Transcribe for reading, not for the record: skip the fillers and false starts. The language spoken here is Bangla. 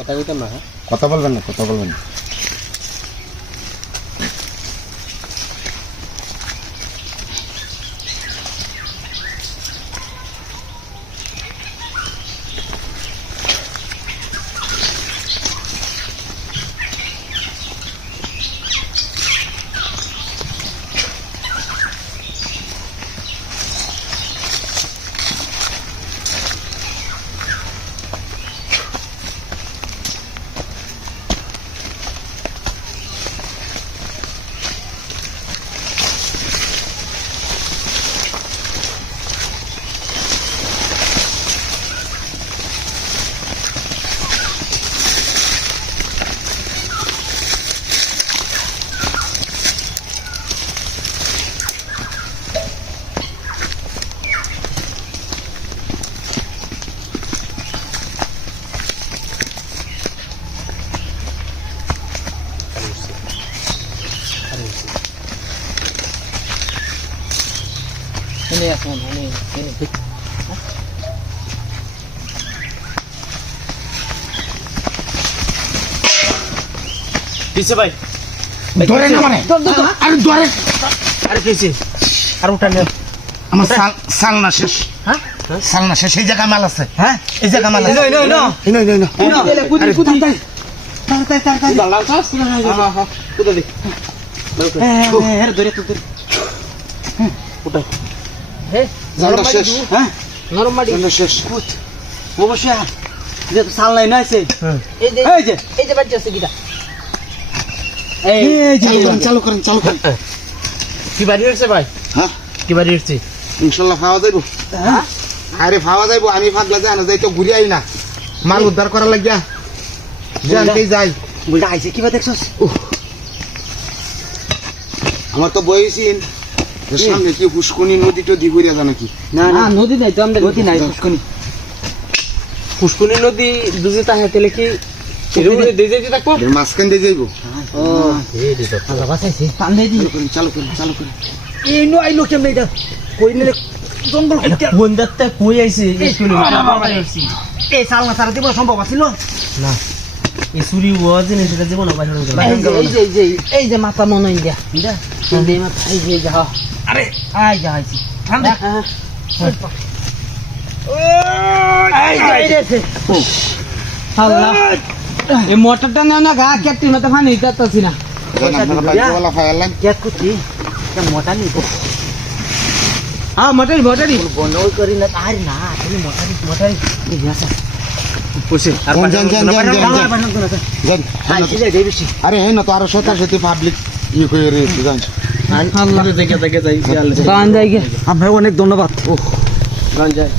কথা কইতাম না। কথা বলবেন না, কথা বলবেন না। ini এখন ini পিছে ভাই ধরে না মানে আরে ধরে আরে পিছে আর উঠা নে আমার সালনা শেষ। হ্যাঁ সালনা শেষ। এই জায়গা মাল আছে। হ্যাঁ এই জায়গা মাল আছে। আরে কুদি কুদি তাড়াতাড়ি দাঁড়াও তো হ্যাঁ হ্যাঁ কুদে দে হ্যাঁ ধরে তো উঠা হে জালটা শেষ। হ্যাঁ নরম মাটি জালটা শেষ। অবশ্যই যে তো সাল নাই নাইছে এই যে বাচ্চা আছে কিটা এই যে চালু করেন চালু করেন। কি বাড়ি হচ্ছে ভাই? হ্যাঁ কি বাড়ি হচ্ছে? ইনশাআল্লাহ খাওয়া যাইবো। হ্যাঁ আরে খাওয়া যাইবো। আমি ফাঁকলা যাই না, যাই তো ঘুরে আই না, মাল উদ্ধার করা লাগিয়া জানতেই যাই। বুলটা আইছে কিবা দেখছস? আমার তো বয়সিন সামনে কি পুষ্কনি নদী টদি ঘুরিয়া যা নাকি? না না নদী নাই তো আমাদের নদী নাই পুষ্কনি পুষ্কনি নদী দুজে তাহে তেলে কি এরুরে দে যেতে থাকবো মাঝখান দিয়ে যাইবো। ও এই দিত আলা বাসাইছে টান দে দি চালু করেন চালু করেন। এই নো আইলো কেমনে এটা কই নিলে জঙ্গল হইতে কোন দত্তে কই আইছে এই শুনি এই সাল না সারা দিব সম্ভব আছিল না এই সুরি ওয়াজে নে সেটা দিব না বাইরে এই যে মাথা মন ইন্ডিয়া ইন্ডিয়া এই মাথা এই যে যা আরে আই যা আইছি টান দে এই রে আল্লাহ এই মোটরটা না না গা কেটে মত পানি দিতাছি না আপনারা বাইকওয়ালা ফায়ারলাইন क्या कुछ थी क्या मोटा नहीं तो हाँ मोटारी मोटारी बोनो करी ना तार ना तुम मोटारी मोटारी ये ऐसा पूछे जान हाँ चीज़ है देवी सी আরে হ্যাঁ না তো আরো 17 পাবলিক ই কই রে জান। अल्लाह देखे देखे जाइए गान जाएगी हमें अनेक धन्यवाद गान जाए